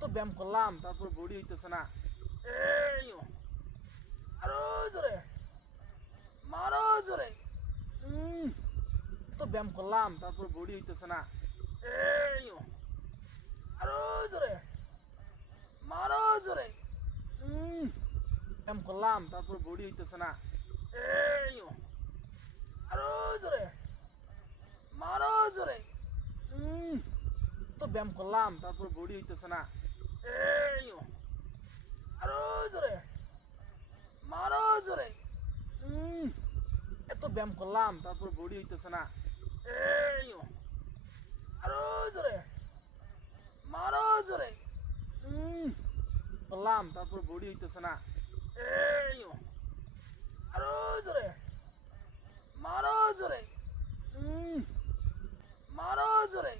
এত ব্যায়াম করলাম তারপর বডি হইতেছে না। এই আরো জোরে মারো জোরে। এত ব্যায়াম করলাম তারপর বডি হইতেছে না। এই আরো জোরে মারো জোরে। ব্যায়াম করলাম তারপর বডি হইতেছে না। এই আরো জোরে মারো জোরে। তো ব্যায়াম করলাম তারপর বডি হইতেছে না। এই আরো জোরে মারো জোরে। এত ব্যায়াম করলাম তারপর বডি হইতেছে না। এই আরো জোরে মারো জোরে। করলাম তারপর বডি হইতেছে না। এই আরো জোরে মারো জোরে মারো জোরে।